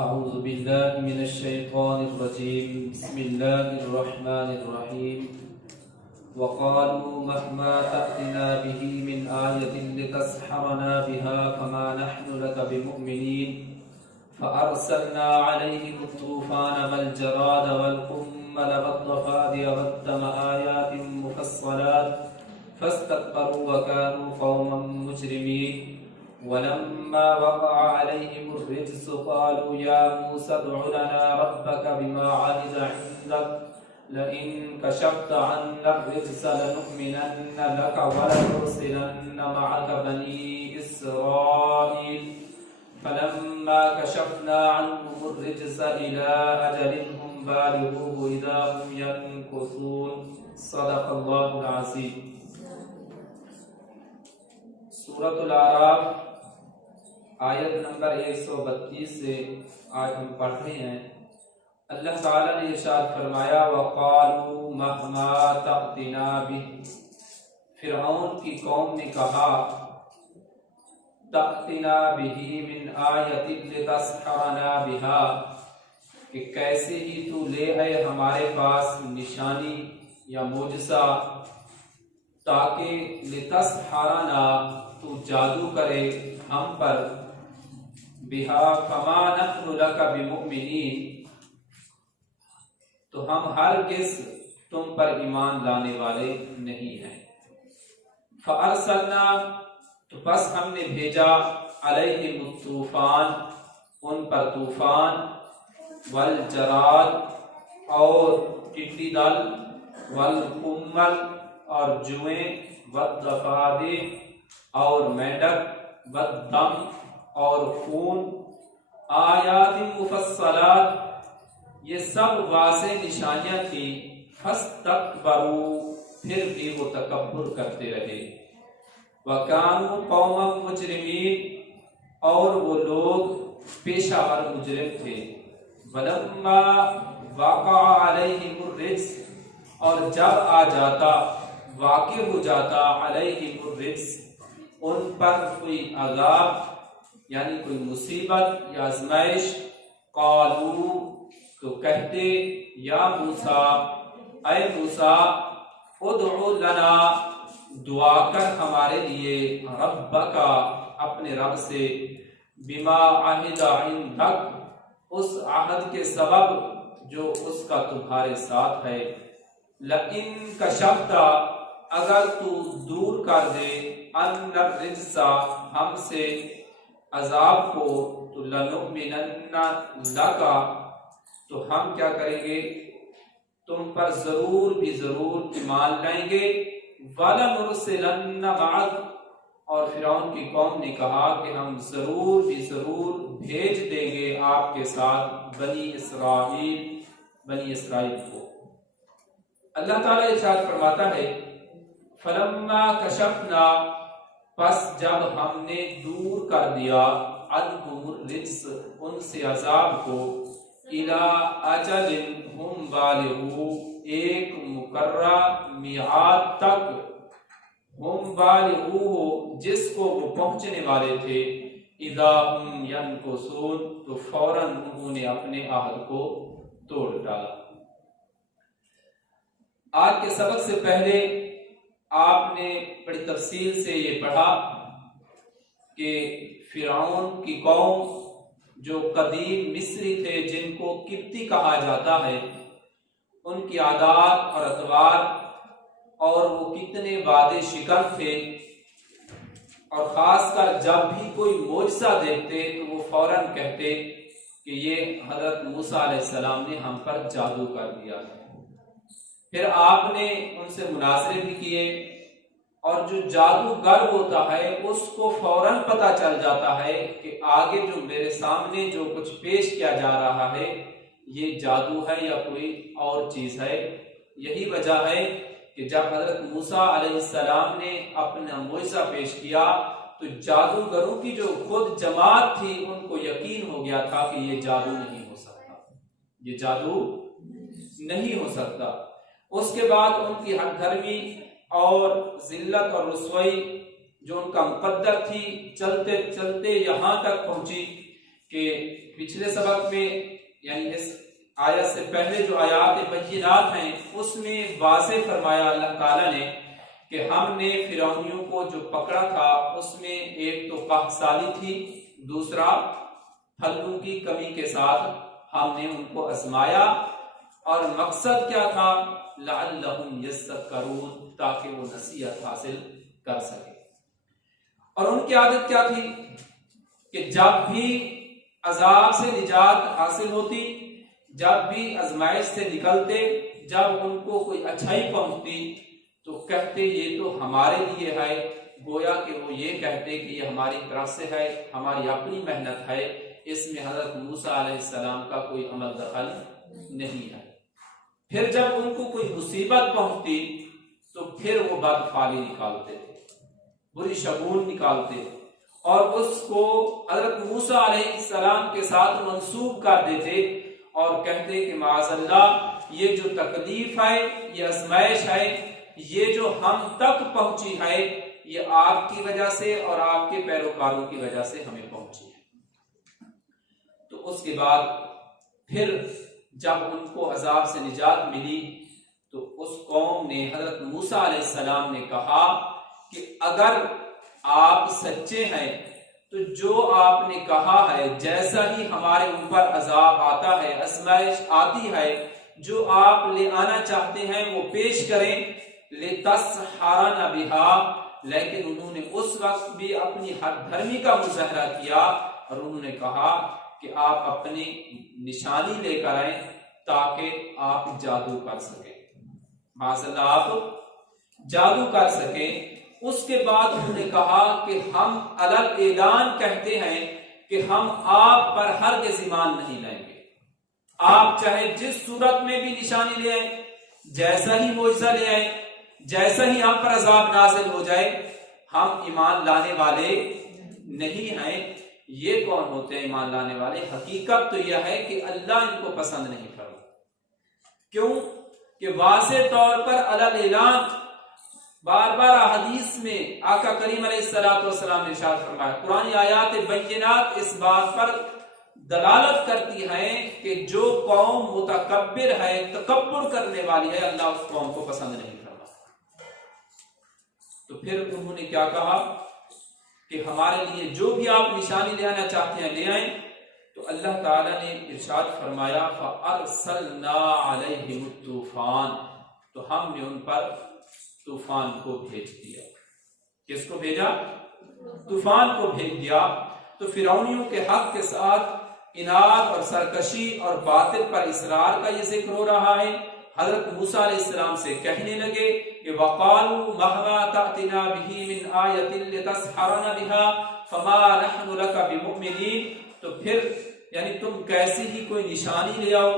أعوذ بالله من الشيطان الرجيم بسم الله الرحمن الرحيم وقالوا مهما تأتنا به من آية لتسحرنا بها فما نحن لك بمؤمنين فأرسلنا عليهم الطوفان والجراد والقمل والضفادع والدم آيات مفصلات فاستكبروا وكانوا قوما مجرمين ولما وقع عليهم الرجس قالوا يا موسى ادع لنا ربك بما عهد عندك لئن كشفت عنا الرجس لنؤمنن لك ولنرسلن معك بني إسرائيل فلما كشفنا عنهم الرجس إلى أجل هم بالغوه إذا هم ينكثون صدق الله العظيم. سورۃ الاعراف آیت نمبر 132 سے آج ہم پڑھ رہے ہیں. اللہ تعالیٰ نے ارشاد فرمایا وَقَالُوا مَهْمَا تَأْتِنَا بِهِ. فرعون کی قوم نے کہا تَأْتِنَا بِهِ مِنْ آیَةٍ لِتَسْحَرَنَا بِهَا کہ کیسے ہی تو لے آئے ہمارے پاس نشانی یا معجزہ تاکہ لِتَسْحَرَنَا تو جادو کرے ہم پر بِهَا فَمَا نَحْنُ لَكَ بِمُؤْمِنِينَ تو ہم ہرگز تم پر ایمان لانے والے نہیں ہیں. فَأَرْسَلْنَا تو بس ہم نے بھیجا عَلَيْهِمُ الطوفان ان پر طوفان والجراد اور ٹڈی دل والقمل اور جوئیں والضفادع اور مینڈک والدم اور خون آیات مفصلات یہ سب واضح نشانیاں تھیں. فاستکبروا پھر بھی وہ تکبر کرتے رہے. وکانوا قوما مجرمین اور وہ لوگ پیشہ ور مجرم تھے. ولما وقع علیہم الرجس اور جب آ جاتا واقع ہو جاتا علیہم الرجس ان پر کوئی عذاب یعنی کوئی مصیبت یا آزمائش قالوا تو کہتے یا موسیٰ اے موسیٰ ادعو لنا دعا کر ہمارے لیے ربک اپنے رب سے بما عہد عندک اس عہد کے سبب جو اس کا تمہارے ساتھ ہے. لئن کشفت اگر تو دور کر دے ان الرجس ہم سے عذاب کو تو لنؤمنن لک تو ہم کیا کریں گے تم پر ضرور بھی ضرور ایمان لائیں گے. وَلَنُرْسِلَنَّ مَعَكَ اور فرعون کی قوم نے کہا کہ ہم ضرور بھی ضرور بھیج دیں گے آپ کے ساتھ بنی اسرائیل کو. اللہ تعالیٰ ارشاد فرماتا ہے فَلَمَّا كَشَفْنَا پس جب ہم نے دور کر دیا عَنْهُمُ الرِّجْسَ ان سے عذاب کو إِلَىٰ أَجَلٍ هُمْ بَالِغُوهُ ایک مقررہ میعاد تک ہم بالغوہ جس کو وہ پہنچنے والے تھے اذا ہم ینکثون تو فوراً انہوں نے اپنے عہد کو توڑ ڈالا. آج کے سبق سے پہلے آپ نے بڑی تفصیل سے یہ پڑھا کہ فرعون کی قوم جو قدیم مصری تھے جن کو قبطی کہا جاتا ہے ان کی عادات اور اطوار اور وہ کتنے وعدے شکن تھے اور خاص کر جب بھی کوئی معجزہ دیکھتے تو وہ فوراً کہتے کہ یہ حضرت موسیٰ علیہ السلام نے ہم پر جادو کر دیا ہے. پھر آپ نے ان سے مناظرے بھی کیے اور جو جادوگر ہوتا ہے اس کو فوراً پتہ چل جاتا ہے کہ آگے جو میرے سامنے جو کچھ پیش کیا جا رہا ہے یہ جادو ہے یا کوئی اور چیز ہے. یہی وجہ ہے کہ جب حضرت موسیٰ علیہ السلام نے اپنا معجزہ پیش کیا تو جادوگروں کی جو خود جماعت تھی ان کو یقین ہو گیا تھا کہ یہ جادو نہیں ہو سکتا، یہ جادو نہیں ہو سکتا. اس کے بعد ان کی ہٹ دھرمی اور ذلت اور رسوائی جو ان کا مقدر تھی چلتے چلتے یہاں تک پہنچی کہ پچھلے سبق میں یعنی اس آیت سے پہلے جو آیات بینات ہیں اس میں واضح فرمایا اللہ تعالیٰ نے کہ ہم نے فرعونیوں کو جو پکڑا تھا اس میں ایک تو قحط سالی تھی، دوسرا پھلوں کی کمی کے ساتھ ہم نے ان کو آزمایا، اور مقصد کیا تھا؟ لعلہم یذکرون، تاکہ وہ نصیحت حاصل کر سکے۔ اور ان کی عادت کیا تھی کہ جب بھی عذاب سے نجات حاصل ہوتی، جب بھی آزمائش سے نکلتے، جب ان کو کوئی اچھائی پہنچتی تو کہتے یہ تو ہمارے لیے ہے، گویا کہ وہ یہ کہتے کہ یہ ہماری طرف سے ہے، ہماری اپنی محنت ہے، اس میں حضرت موسیٰ علیہ السلام کا کوئی عمل دخل نہیں ہے۔ پھر جب ان کو کوئی مصیبت پہنچتی تو پھر وہ بدفعلی نکالتے تھے، بری شگون نکالتے اور اس کو حضرت موسیٰ علیہ السلام کے ساتھ منسوب کر دیتے اور کہتے کہ معاذ اللہ، یہ جو تکلیف ہے، یہ آزمائش ہے، یہ جو ہم تک پہنچی ہے، یہ آپ کی وجہ سے اور آپ کے پیروکاروں کی وجہ سے ہمیں پہنچی ہے۔ تو اس کے بعد پھر جب ان کو عذاب سے نجات ملی تو اس قوم نے حضرت موسیٰ علیہ السلام نے کہا کہ اگر آپ سچے ہیں تو جو آپ نے کہا ہے، جیسا ہی ہمارے اوپر عذاب آتا ہے، آزمائش آتی ہے، جو آپ لے آنا چاہتے ہیں وہ پیش کریں، لِتَسْحَرَنَ بِهَا، لیکن انہوں نے اس وقت بھی اپنی حد دھرمی کا مظاہرہ کیا اور انہوں نے کہا کہ آپ اپنی نشانی لے کر آئیں تاکہ آپ جادو کر سکیں، معاذ اللہ آپ جادو کر سکیں۔ اس کے بعد انہوں نے کہا کہ ہم الگ اعلان کہتے ہیں کہ ہم آپ پر ہرگز ایمان نہیں لائیں گے، آپ چاہے جس صورت میں بھی نشانی لے آئیں، جیسا ہی معجزہ لے آئیں، جیسا ہی ہم پر عذاب نازل ہو جائے، ہم ایمان لانے والے نہیں ہیں۔ یہ کون ہوتے ہیں ایمان لانے والے؟ حقیقت تو یہ ہے کہ اللہ ان کو پسند نہیں فرما۔ کیوں کہ واضح طور پر اعلان بار بار حدیث میں آقا کریم علیہ السلام نے ارشاد فرمایا، قرآن آیات بینات اس بات پر دلالت کرتی ہیں کہ جو قوم متکبر ہے، تکبر کرنے والی ہے، اللہ اس قوم کو پسند نہیں فرما۔ تو پھر انہوں نے کیا کہا کہ ہمارے لیے جو بھی آپ نشانی لے آنا چاہتے ہیں لے آئیں، تو اللہ تعالیٰ نے ارشاد فرمایا فَأَرْسَلْنَا عَلَيْهِمُ الطُّوفَانَ، تو ہم نے ان پر طوفان کو بھیج دیا۔ کس کو بھیجا؟ طوفان کو بھیج دیا۔ تو فرعونیوں کے حق کے ساتھ اناد اور سرکشی اور باطل پر اصرار کا یہ ذکر ہو رہا ہے۔ حضرت موسیٰ علیہ السلام سے کہنے لگے کہ وَقَالُوا مَهْمَا تَأْتِنَا بِهِ مِنْ آیَةٍ لِتَسْحَرَنَا بِهَا فَمَا نَحْنُ لَكَ بِمُؤْمِنِينَ، تو پھر یعنی تم کیسی ہی کوئی نشانی لے آؤ،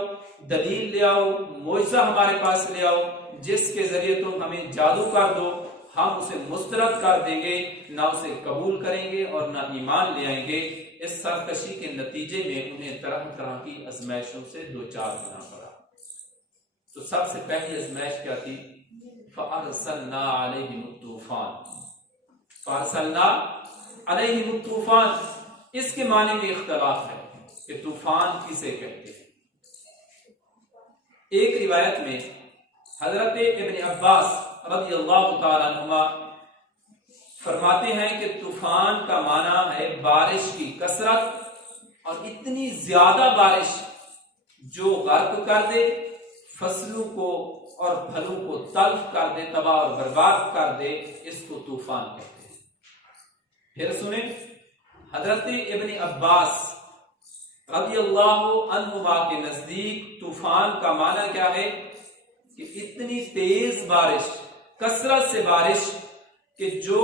دلیل لے آؤ، معجزہ ہمارے پاس لے آؤ جس کے ذریعے تم ہمیں جادو کر دو، ہم اسے مسترد کر دیں گے، نہ اسے قبول کریں گے اور نہ ایمان لے آئیں گے۔ اس سرکشی کے نتیجے میں انہیں طرح طرح کی آزمائشوں سے دوچار ہونا پڑا۔ تو سب سے پہلی آزمائش کیا تھی؟ فَأَرْسَلْنَا عَلَيْهِمُ الطُّوفَانَ، فَأَرْسَلْنَا عَلَيْهِمُ الطُّوفَانَ، اس کے معنی میں اختلاف ہے کہ طوفان کسے کہتے ہیں۔ ایک روایت میں حضرت ابن عباس رضی اللہ تعالیٰ عنہما فرماتے ہیں کہ طوفان کا معنی ہے بارش کی کثرت، اور اتنی زیادہ بارش جو غرق کر دے، فصلوں کو اور پھلوں کو تلف کر دے، تباہ اور برباد کر دے، اس کو طوفان کہتے ہیں۔ پھر سنیں، حضرت ابن عباس رضی اللہ عنہما کے نزدیک طوفان کا معنی کیا ہے کہ اتنی تیز بارش، کثرت سے بارش کہ جو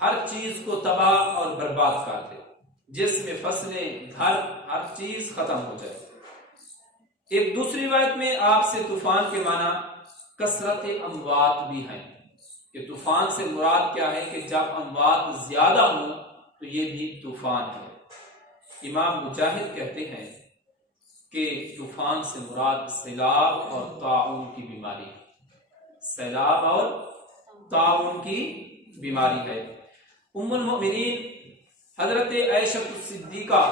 ہر چیز کو تباہ اور برباد کر دے، جس میں فصلیں، گھر، ہر چیز ختم ہو جائے۔ ایک دوسری روایت میں آپ سے طوفان کے معنی کثرت اموات بھی ہیں، کہ طوفان سے مراد کیا ہے کہ جب اموات زیادہ ہوں تو یہ بھی طوفان ہے۔ امام مجاہد کہتے ہیں کہ طوفان سے مراد سیلاب اور طاعون کی بیماری ہے، سیلاب اور طاعون کی بیماری ہے۔ ام المؤمنین حضرت عائشہ الصدیقہ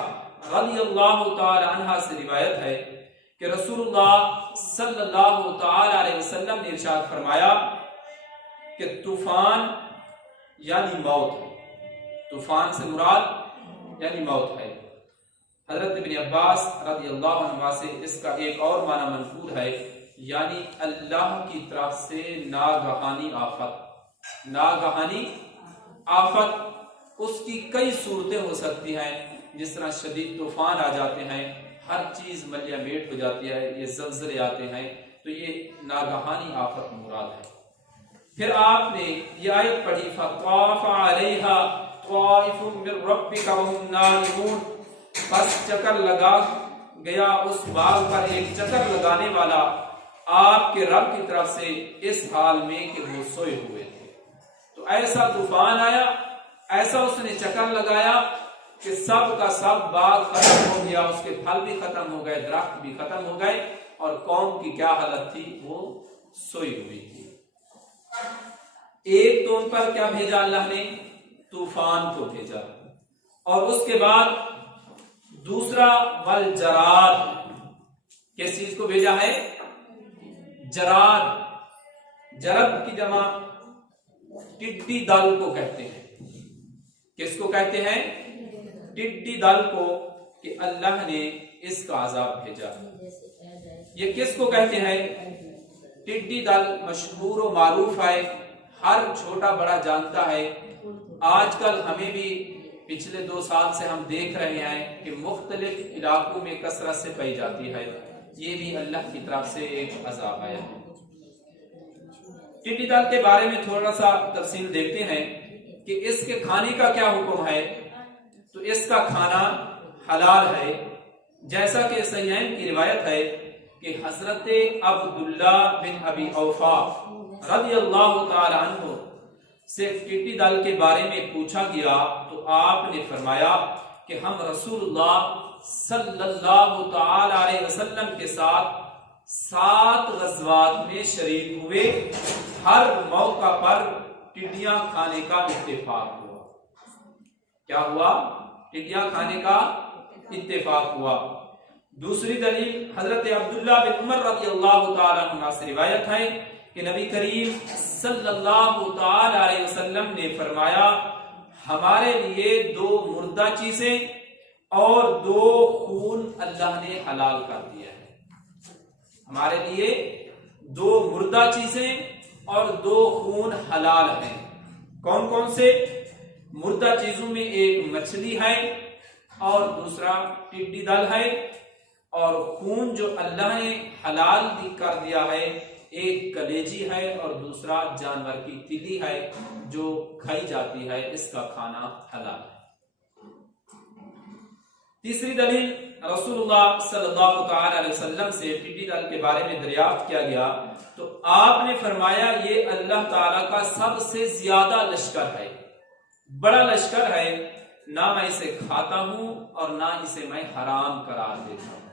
رضی اللہ تعالی عنہ سے روایت ہے کہ رسول اللہ صلی اللہ تعالی علیہ وسلم نے ارشاد فرمایا کہ طوفان یعنی موت ہے، طوفان سے مراد یعنی موت ہے۔ حضرت ابن عباس رضی اللہ عنہ سے اس کا ایک اور معنی منقول ہے، یعنی اللہ کی طرف سے ناگہانی آفت۔ ناگہانی آفت اس کی کئی صورتیں ہو سکتی ہیں، جس طرح شدید طوفان آ جاتے ہیں، ہر چیز ملیہ میٹ ہو جاتی ہے، یہ زلزلے آتے ہیں، تو یہ ناگہانی آفت مراد ہے۔ پھر آپ نے یہ آیت پڑھی فَطَافَ عَلَيْهَا طَائِفٌ مِّن رَّبِّكَ وَهُمْ نَائِمُونَ، بس چکر لگا گیا اس باغ پر ایک چکر لگانے والا آپ کے رب کی طرف سے اس حال میں کہ وہ سوئے ہوئے تھے۔ تو ایسا طوفان آیا، ایسا اس نے چکر لگایا کہ سب کا سب باغ ختم ہو گیا، اس کے پھل بھی ختم ہو گئے، درخت بھی ختم ہو گئے، اور قوم کی کیا حالت تھی؟ وہ سوئی ہوئی تھی۔ ایک تو ان پر کیا بھیجا اللہ نے؟ طوفان کو بھیجا، اور اس کے بعد دوسرا والجراد، کس چیز کو بھیجا ہے؟ جراد۔ جرد کی جمع ٹڈی دل کو کہتے ہیں۔ کس کو کہتے ہیں؟ ٹڈی دل کو، کہ اللہ نے اس کا عذاب بھیجا۔ یہ کس کو کہتے ہیں؟ ٹڈی دل مشہور و معروف ہے، ہر چھوٹا بڑا جانتا ہے۔ آج کل ہمیں بھی پچھلے 2 سال سے ہم دیکھ رہے ہیں کہ مختلف علاقوں میں کثرت سے پائی جاتی ہے، یہ بھی اللہ کی طرف سے ایک عذاب آیا ہے۔ ٹڈی دل کے بارے میں تھوڑا سا تفصیل دیکھتے ہیں کہ اس کے کھانے کا کیا حکم ہے۔ تو اس کا کھانا حلال ہے، جیسا کہ صحیحین کی روایت ہے کہ حضرت عبداللہ بن ابی اوفا رضی اللہ تعالی عنہ سے ٹڈی دل کے بارے میں پوچھا گیا، تو آپ نے فرمایا کہ ہم رسول اللہ صلی اللہ تعالی علیہ وسلم کے ساتھ 7 غزوات میں شریک ہوئے، ہر موقع پر ٹڈیاں کھانے کا اتفاق ہوا۔ کیا ہوا؟ ٹڈیاں کھانے کا اتفاق ہوا۔ دوسری دلیل حضرت عبداللہ بن عمر رضی اللہ تعالی عنہ سے روایت ہے کہ نبی کریم صلی اللہ تعالی علیہ وسلم نے فرمایا ہمارے لیے 2 مردہ چیزیں اور 2 خون اللہ نے حلال کر دیا ہے۔ ہمارے لیے 2 مردہ چیزیں اور 2 خون حلال ہیں۔ کون کون سے؟ مردہ چیزوں میں ایک مچھلی ہے اور دوسرا ٹڈی دل ہے، اور خون جو اللہ نے حلال بھی کر دیا ہے، ایک کلیجی ہے اور دوسرا جانور کی تلی ہے جو کھائی جاتی ہے، اس کا کھانا حلال ہے۔ تیسری دلیل رسول اللہ صلی اللہ تعالی علیہ وسلم سے ٹڈی دل کے بارے میں دریافت کیا گیا، تو آپ نے فرمایا یہ اللہ تعالی کا سب سے زیادہ لشکر ہے، بڑا لشکر ہے، نہ میں اسے کھاتا ہوں اور نہ اسے میں حرام قرار دیتا ہوں۔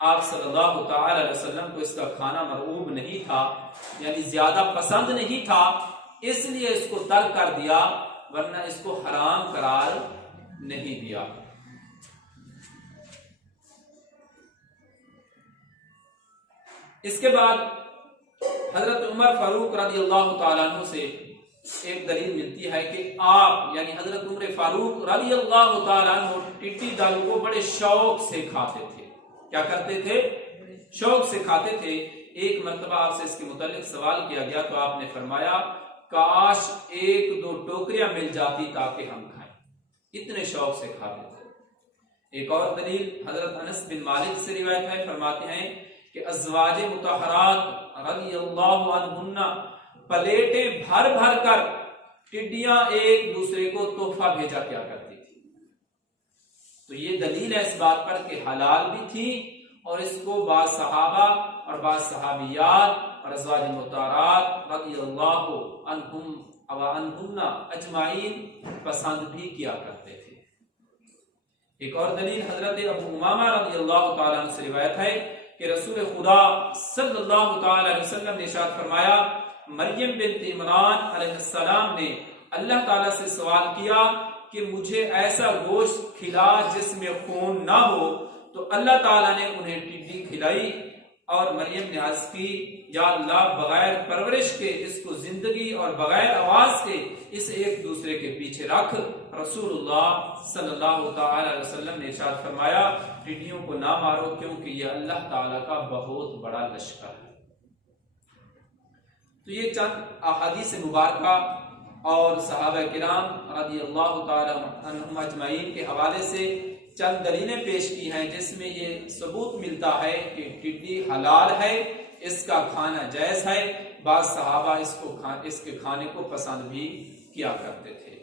آپ صلی اللہ تعالی علیہ وسلم کو اس کا کھانا مرغوب نہیں تھا، یعنی زیادہ پسند نہیں تھا، اس لیے اس کو ترک کر دیا، ورنہ اس کو حرام قرار نہیں دیا۔ اس کے بعد حضرت عمر فاروق رضی اللہ تعالیٰ عنہ سے ایک دلیل ملتی ہے کہ آپ یعنی حضرت عمر فاروق رضی اللہ تعالیٰ عنہ ٹڈی دل کو بڑے شوق سے کھاتے تھے۔ کیا کرتے تھے؟ شوق سے کھاتے تھے۔ ایک مرتبہ آپ سے اس کے متعلق سوال کیا گیا تو آپ نے فرمایا کاش 1-2 ٹوکریاں مل جاتی تاکہ ہم کھائیں، اتنے شوق سے کھاتے تھے۔ ایک اور دلیل حضرت انس بن مالک سے روایت ہے، فرماتے ہیں کہ ازواج مطہرات رضی اللہ عنہن پلیٹیں بھر بھر کر ٹڈیاں ایک دوسرے کو تحفہ بھیجا کیا کرتی تھی۔ تو یہ دلیل ہے اس بات پر کہ حلال بھی تھی، اور اس کو بعض صحابہ اور بعض صحابیات اور ازواج مطہرات رضی اللہ عنہم و عنہن اجمعین پسند بھی کیا کرتے تھے۔ ایک اور دلیل حضرت ابو امامہ رضی اللہ تعالیٰ عنہ سے روایت ہے کہ رسول خدا صلی اللہ تعالی علیہ وسلم نے ارشاد فرمایا مریم بنت عمران علیہ السلام نے اللہ تعالیٰ سے سوال کیا کہ مجھے ایسا گوشت کھلا جس میں خون نہ ہو، تو اللہ تعالیٰ نے انہیں ٹڈی کھلائی، اور مریم نے عرض کی یا اللہ بغیر پرورش کے اس کو زندگی اور بغیر آواز کے اس ایک دوسرے کے پیچھے رکھ۔ رسول اللہ صلی اللہ تعالی علیہ وسلم نے ارشاد فرمایا ٹڈیوں کو نہ مارو کیونکہ یہ اللہ تعالیٰ کا بہت بڑا لشکر ہے۔ تو یہ چند احادیث مبارکہ اور صحابہ کرام رضی اللہ تعالی عنہم اجمعین کے حوالے سے چند دلیلیں پیش کی ہیں جس میں یہ ثبوت ملتا ہے کہ ٹڈی حلال ہے، اس کا کھانا جائز ہے، بعض صحابہ اس کے کھانے کو پسند بھی کیا کرتے تھے۔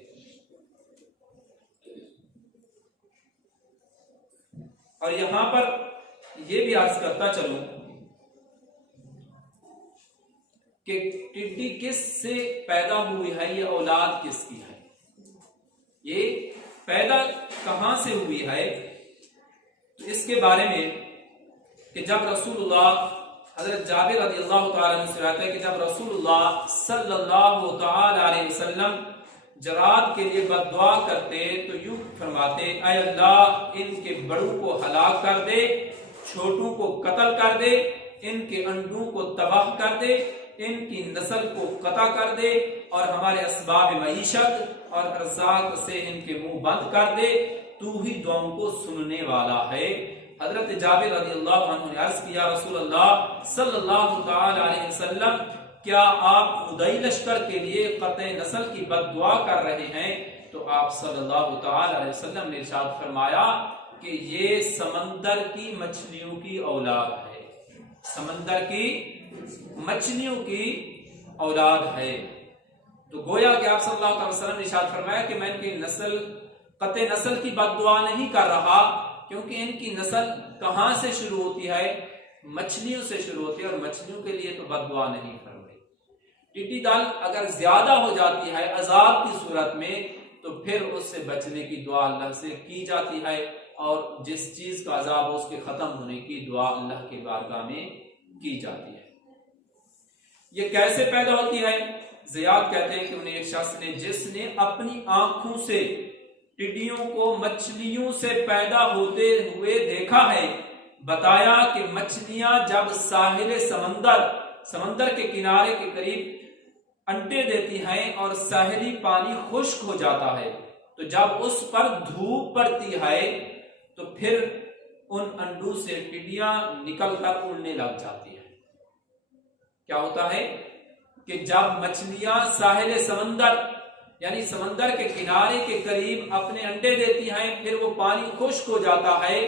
اور یہاں پر یہ بھی عرض کرتا چلوں کہ ٹڈی کس سے پیدا ہوئی ہے، یہ اولاد کس کی ہے، یہ پیدا کہاں سے ہوئی ہے؟ تو اس کے بارے میں کہ جب رسول اللہ، حضرت جابر رضی اللہ تعالیٰ عنہ سے روایت ہے کہ جب رسول اللہ صلی اللہ تعالی علیہ وسلم جراد کے لیے بد دعا کرتے تو یوں فرماتے اے اللہ ان کے بڑوں کو ہلاک کر دے، چھوٹوں کو قتل کر دے، ان کے انڈوں کو تباہ کر دے، ان کی نسل کو قطع کر دے، اور ہمارے اسباب معیشت اور ارزاق سے ان کے منہ بند کر دے، تو ہی دعاؤں کو سننے والا ہے۔ حضرت جابر رضی اللہ عنہ نے عرض کیا رسول اللہ صلی اللہ تعالی علیہ وسلم کیا آپ خدائی لشکر کے لیے قطع نسل کی بد دعا کر رہے ہیں؟ تو آپ صلی اللہ تعالی علیہ وسلم نے ارشاد فرمایا کہ یہ سمندر کی مچھلیوں کی اولاد ہے، سمندر کی مچھلیوں کی اولاد ہے۔ تو گویا کہ آپ صلی اللہ علیہ وسلم نے ارشاد فرمایا کہ میں ان کی قطع نسل کی بد دعا نہیں کر رہا، کیونکہ ان کی نسل کہاں سے شروع ہوتی ہے؟ مچھلیوں سے شروع ہوتی ہے، اور مچھلیوں کے لیے تو بد دعا نہیں فرمائی۔ ٹڈی دل اگر زیادہ ہو جاتی ہے عذاب کی صورت میں تو پھر اس سے بچنے کی دعا اللہ سے کی جاتی ہے، اور جس چیز کا عذاب ہو اس کے ختم ہونے کی دعا اللہ کے بارگاہ میں کی جاتی ہے۔ یہ کیسے پیدا ہوتی ہے؟ زیاد کہتے ہیں کہ انہیں ایک شخص نے جس نے اپنی آنکھوں سے ٹڈیوں کو مچھلیوں سے پیدا ہوتے ہوئے دیکھا ہے، بتایا کہ مچھلیاں جب ساحل سمندر کے کنارے کے قریب انڈے دیتی ہیں اور ساحلی پانی خشک ہو جاتا ہے، تو جب اس پر دھوپ پڑتی ہے تو پھر ان انڈوں سے ٹڈیاں نکل کر اڑنے لگ جاتی ہیں۔ کیا ہوتا ہے کہ جب مچھلیاں ساحل سمندر یعنی سمندر کے کنارے کے قریب اپنے انڈے دیتی ہیں، پھر وہ پانی خشک ہو جاتا ہے،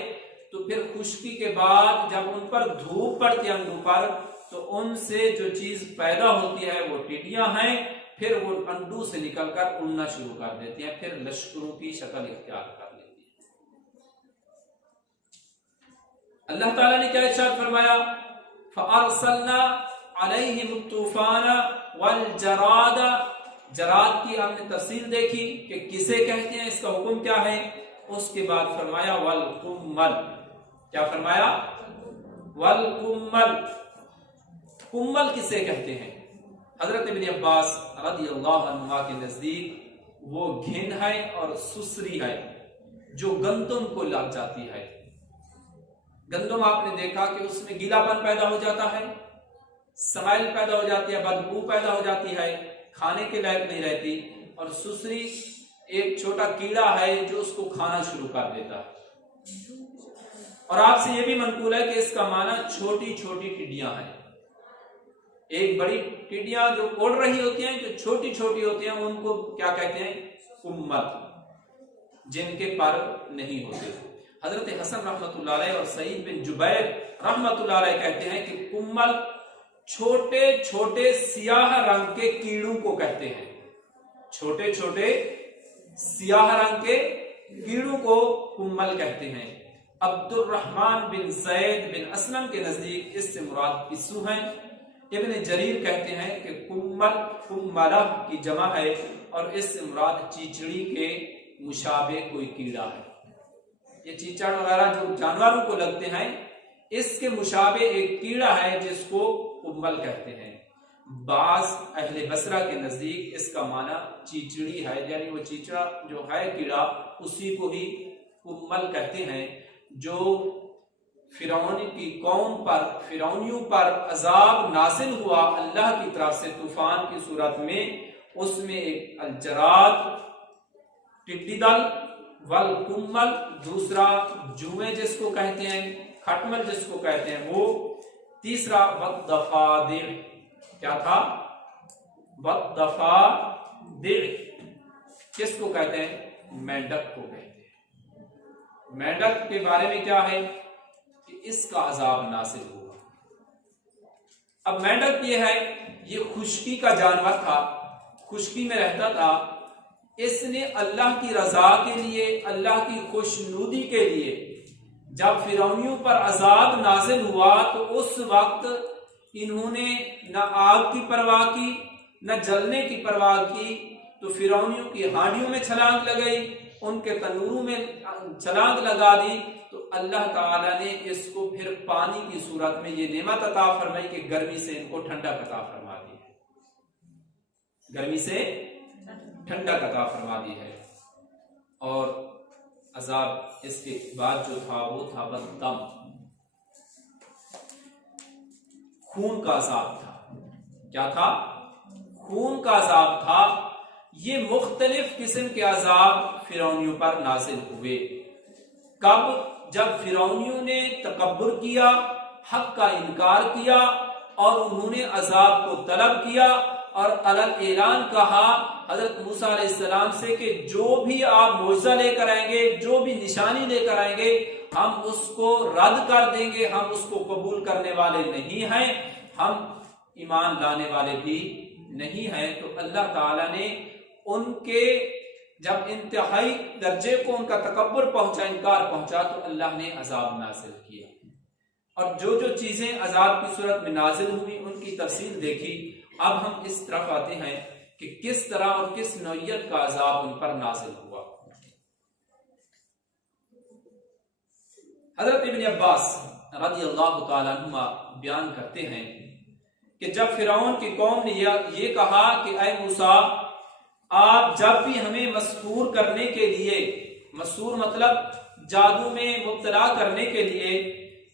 تو پھر خشکی کے بعد جب ان پر دھوپ پڑتی ہے انڈوں پر تو ان سے جو چیز پیدا ہوتی ہے وہ ٹڈیاں ہیں، پھر وہ انڈوں سے نکل کر اڑنا شروع کر دیتی ہیں، پھر لشکروں کی شکل اختیار کر لیتی ہیں۔ اللہ تعالیٰ نے کیا ارشاد فرمایا؟ فَأَرْسَلْنَا عَلَيْهِمُ الطُّوفَانَ وَالْجَرَادَ۔ جراد کی ہم نے تفصیل دیکھی کہ کسے کہتے ہیں، اس کا حکم کیا ہے، اس کے بعد فرمایا والقمل۔ کیا فرمایا؟ والقمل۔ قمل کسے کہتے ہیں؟ حضرت ابن عباس رضی اللہ عنہ کے نزدیک وہ گھن ہے اور سسری ہے جو گندم کو لگ جاتی ہے۔ گندم آپ نے دیکھا کہ اس میں گیلا پن پیدا ہو جاتا ہے، سمائل پیدا ہو جاتی ہے، بدبو پیدا ہو جاتی ہے، کھانے کے لائق نہیں رہتی، اور سسری ایک چھوٹا کیڑا ہے جو اس کو کھانا شروع کر دیتا ہے۔ اور آپ سے یہ بھی منقول ہے کہ اس کا معنی چھوٹی چھوٹی ٹڈیاں ہیں۔ ایک بڑی ٹڈیاں جو اڑ رہی ہوتی ہیں، جو چھوٹی چھوٹی ہوتی ہیں، ان کو کیا کہتے ہیں؟ قمل، جن کے پر نہیں ہوتے۔ حضرت حسن رحمۃ اللہ علیہ اور سعید بن جبیر رحمۃ اللہ علیہ کہتے ہیں کہ قمل چھوٹے چھوٹے سیاہ رنگ کے کیڑوں کو کہتے ہیں، چھوٹے چھوٹے سیاہ رنگ کے کیڑوں کو قمل کہتے ہیں۔ عبد الرحمن بن زید بن اسلم کے نزدیک اس سے مراد پسو ہیں۔ ابن جریر کہتے ہیں کہ قمل قملہ کی جمع ہے اور اس سے مراد چیچڑی کے مشابہ کوئی کیڑا ہے۔ یہ چیچڑ وغیرہ جو جانوروں کو لگتے ہیں، اس کے مشابہ ایک کیڑا ہے جس کو قمل کہتے ہیں۔ بعض اہل بصرہ کے نزدیک اس کا معنی چیچڑی ہے، یعنی وہ چیچڑا جو ہے کیڑا اسی کو ہی کمل کہتے ہیں، جو فرعون کی قوم پر، فرعونیوں پر عذاب نازل ہوا اللہ کی طرف سے طوفان کی صورت میں، اس میں ایک الجراد ٹڈی دل، والکمل دوسرا جوئیں جس کو کہتے ہیں، کھٹمل جس کو کہتے ہیں وہ، تیسرا والضفادع، کیا تھا؟ والضفادع کس کو کہتے ہیں؟ مینڈک کو کہتے ہیں۔ مینڈک کے بارے میں کیا ہے کہ اس کا عذاب نازل ہوا۔ اب مینڈک یہ ہے، یہ خشکی کا جانور تھا، خشکی میں رہتا تھا، اس نے اللہ کی رضا کے لیے، اللہ کی خوشنودی کے لیے جب فرعونیوں پر عذاب نازل ہوا تو اس وقت انہوں نے نہ آگ کی پرواہ کی نہ جلنے کی پرواہ کی، تو فرعونیوں کی ہانڈیوں میں چھلانگ لگائی، ان کے تنوروں میں چھلانگ لگا دی، تو اللہ تعالیٰ نے اس کو پھر پانی کی صورت میں یہ نعمت عطا فرمائی کہ گرمی سے ان کو ٹھنڈک عطا فرما دی ہے، گرمی سے ٹھنڈک عطا فرما دی ہے۔ اور عذاب اس کے بعد جو تھا وہ تھا والدم، خون کا عذاب تھا۔ کیا تھا؟ خون کا عذاب تھا۔ یہ مختلف قسم کے عذاب فرعونیوں پر نازل ہوئے۔ کب؟ جب فرعونیوں نے تکبر کیا، حق کا انکار کیا، اور انہوں نے عذاب کو طلب کیا اور علل اعلان کہا حضرت موسیٰ علیہ السلام سے کہ جو بھی آپ معجزہ لے کر آئیں گے، جو بھی نشانی لے کر آئیں گے، ہم اس کو رد کر دیں گے، ہم اس کو قبول کرنے والے نہیں ہیں، ہم ایمان لانے والے بھی نہیں ہیں۔ تو اللہ تعالیٰ نے ان کے جب انتہائی درجے کو ان کا تکبر پہنچا، انکار پہنچا، تو اللہ نے عذاب نازل کیا۔ اور جو جو چیزیں عذاب کی صورت میں نازل ہوئی ان کی تفصیل دیکھی۔ اب ہم اس طرف آتے ہیں کہ کس طرح اور کس نوعیت کا عذاب ان پر نازل ہوا۔ حضرت ابن عباس رضی اللہ تعالیٰ عنہ بیان کرتے ہیں کہ جب فرعون کی قوم نے یہ کہا کہ اے موسیٰ، آپ جب بھی ہمیں مسحور کرنے کے لیے، مسحور مطلب جادو میں مبتلا کرنے کے لیے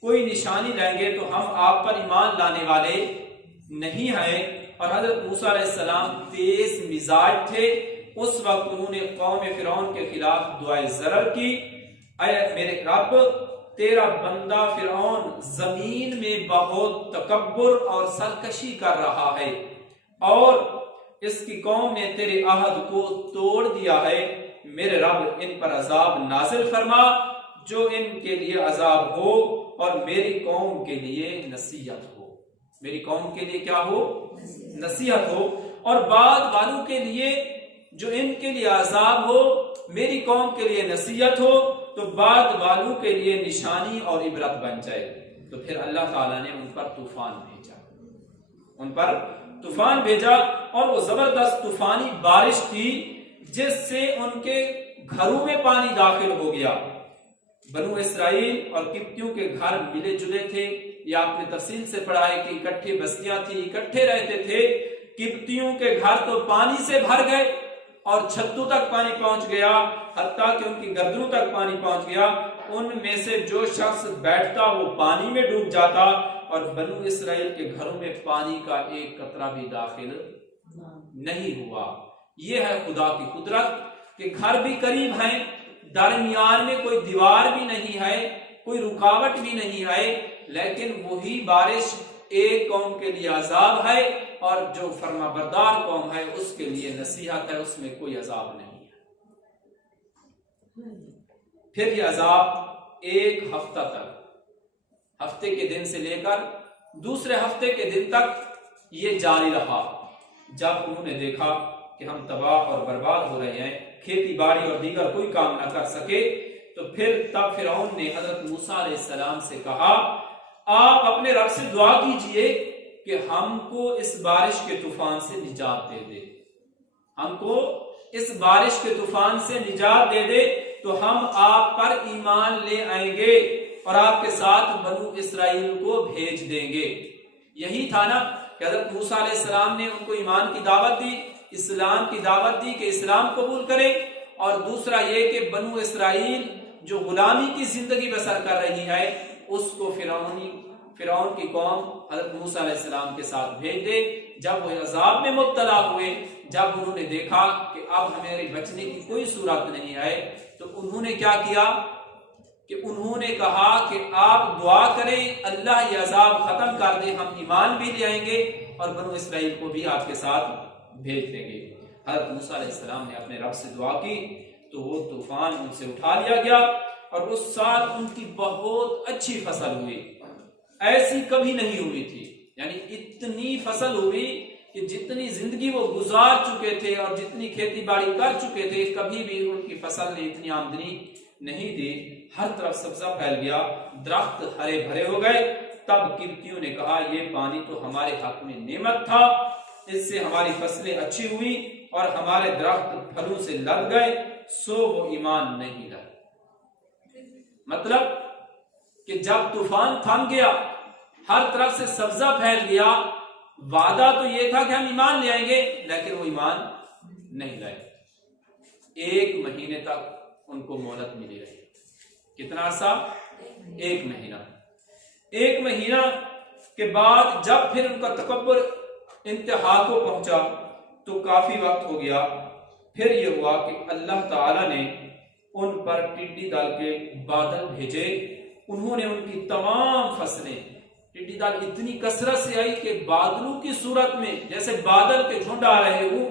کوئی نشانی لائیں گے تو ہم آپ پر ایمان لانے والے نہیں ہیں۔ اور حضرت موسیٰ علیہ السلام تیز مزاج تھے، اس وقت انہوں نے قوم فرعون کے خلاف دعائے ضرر کی، اے میرے رب، تیرا بندہ فرعون زمین میں بہت تکبر اور سرکشی کر رہا ہے، اور اس کی قوم نے تیرے عہد کو توڑ دیا ہے، میرے رب ان پر عذاب نازل فرما جو ان کے لیے عذاب ہو اور میری قوم کے لیے نصیحت ہو، میری قوم کے لیے کیا ہو؟ نصیحت ہو، اور بعد والوں کے لیے جو ان کے لیے عذاب ہو میری قوم کے لیے نصیحت ہو، تو بعد والوں کے لیے نشانی اور عبرت بن جائے۔ تو پھر اللہ تعالیٰ نے ان پر طوفان بھیجا، ان پر طوفان بھیجا، اور وہ زبردست طوفانی بارش تھی جس سے ان کے گھروں میں پانی داخل ہو گیا۔ بنو اسرائیل اور قبطیوں کے گھر ملے جلے تھے، یہ آپ نے تفصیل سے پڑھا ہے کہ اکٹھے بستیاں تھی، اکٹھے رہتے تھے۔ قبطیوں کے گھر تو پانی سے بھر گئے اور چھتوں تک پانی پہنچ گیا، حتیٰ کہ ان کی گردنوں تک پانی پہنچ گیا، ان میں سے جو شخص بیٹھتا وہ پانی میں ڈوب جاتا، اور بنو اسرائیل کے گھروں میں پانی کا ایک قطرہ بھی داخل نہیں ہوا۔ یہ ہے خدا کی قدرت کہ گھر بھی قریب ہیں، درمیان میں کوئی دیوار بھی نہیں ہے، کوئی رکاوٹ بھی نہیں ہے، لیکن وہی بارش ایک قوم کے لیے عذاب ہے اور جو فرما بردار قوم ہے اس کے لیے نصیحت ہے، اس میں کوئی عذاب نہیں ہے۔ پھر یہ عذاب ایک ہفتہ تک، ہفتے کے دن سے لے کر دوسرے ہفتے کے دن تک یہ جاری رہا۔ جب انہوں نے دیکھا کہ ہم تباہ اور برباد ہو رہے ہیں، کھیتی باڑی اور دیگر کوئی کام نہ کر سکے، تو پھر تب فرعون نے حضرت موسیٰ علیہ السلام سے کہا آپ اپنے رب سے دعا کیجئے کہ ہم کو اس بارش کے طوفان سے نجات دے دے، ہم کو اس بارش کے طوفان سے نجات دے دے تو ہم آپ پر ایمان لے آئیں گے اور آپ کے ساتھ بنو اسرائیل کو بھیج دیں گے۔ یہی تھا نا کہ حضرت موسیٰ علیہ السلام نے ان کو ایمان کی دعوت دی، اسلام کی دعوت دی کہ اسلام قبول کریں، اور دوسرا یہ کہ بنو اسرائیل جو غلامی کی زندگی بسر کر رہی ہے اس کو فرعون کی قوم حضرت موسیٰ علیہ السلام کے ساتھ بھیج دے۔ جب وہ عذاب میں مبتلا ہوئے، جب انہوں نے دیکھا کہ اب ہمارے بچنے کی کوئی صورت نہیں ہے، تو انہوں نے کیا کیا کہ انہوں نے کہا کہ آپ دعا کریں اللہ یہ عذاب ختم کر دے، ہم ایمان بھی لے آئیں گے اور بنو اسرائیل کو بھی آپ کے ساتھ بھیج دیں گے۔ حضرت موسیٰ علیہ السلام نے اپنے رب سے دعا کی تو وہ طوفان ان سے اٹھا لیا گیا، اور اس سال ان کی بہت اچھی فصل ہوئی، ایسی کبھی نہیں ہوئی تھی، یعنی اتنی فصل ہوئی کہ جتنی زندگی وہ گزار چکے تھے اور جتنی کھیتی باڑی کر چکے تھے، کبھی بھی ان کی فصل نے اتنی آمدنی نہیں دی۔ ہر طرف سبزہ پھیل گیا، درخت ہرے بھرے ہو گئے۔ تب قبطیوں نے کہا یہ پانی تو ہمارے حق میں نعمت تھا، اس سے ہماری فصلیں اچھی ہوئی اور ہمارے درخت پھلوں سے لد گئے، سو وہ ایمان نہیں لائے۔ مطلب کہ جب طوفان تھم گیا، ہر طرف سے سبزہ پھیل گیا، وعدہ تو یہ تھا کہ ہم ایمان لے آئیں گے، لیکن وہ ایمان نہیں لائے۔ 1 مہینے تک ان کو مہلت ملی رہی۔ کتنا عرصہ؟ 1 مہینہ۔ 1 مہینہ کے بعد جب پھر ان کا تکبر انتہا کو پہنچا تو کافی وقت ہو گیا، پھر یہ ہوا کہ اللہ تعالی نے ان پر ٹڈی دل کے بادل بھیجے، انہوں نے ان کی تمام فصلیں، ٹڈی دل اتنی کثرت سے آئی کہ بادلوں کی صورت میں جیسے بادل کے جھنڈ آ رہے ہوں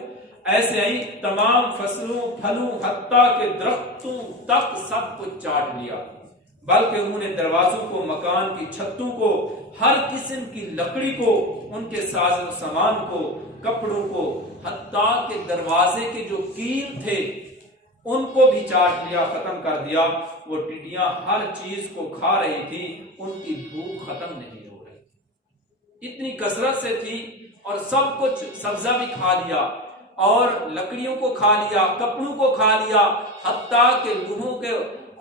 ایسے آئی، تمام فصلوں، پھلوں، حتیٰ کہ درختوں تک سب کو چاٹ لیا، بلکہ انہوں نے دروازوں کو، مکان کی چھتوں کو، ہر قسم کی لکڑی کو، ان کے ساز و سامان کو، کپڑوں کو، حتیٰ کہ دروازے کے جو کیل تھے ان کو بھی چاٹ لیا، ختم کر دیا۔ وہ ٹڈیاں ہر چیز کو کھا رہی تھی، ان کی بھوک ختم نہیں ہو رہی، اتنی کثرت سے تھی، اور سب کچھ سبزہ بھی کھا لیا اور لکڑیوں کو کھا لیا، کپڑوں کو کھا لیا، حتیٰ کہ لوہوں کے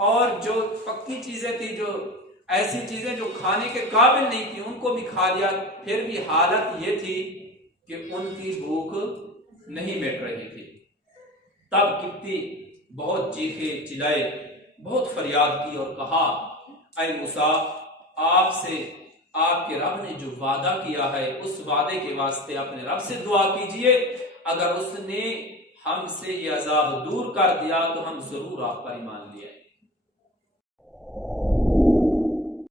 اور جو پکی چیزیں تھی، جو ایسی چیزیں جو کھانے کے قابل نہیں تھی، ان کو بھی کھا لیا۔ پھر بھی حالت یہ تھی کہ ان کی بھوک نہیں مٹ رہی تھی۔ تب قبطی بہت چیخے چلائے، بہت فریاد کی اور کہا اے موسیٰ، آپ سے آپ کے رب نے جو وعدہ کیا ہے اس وعدے کے واسطے اپنے رب سے دعا کیجئے، اگر اس نے ہم سے یہ عذاب دور کر دیا تو ہم ضرور آپ پر ایمان لے آئیں۔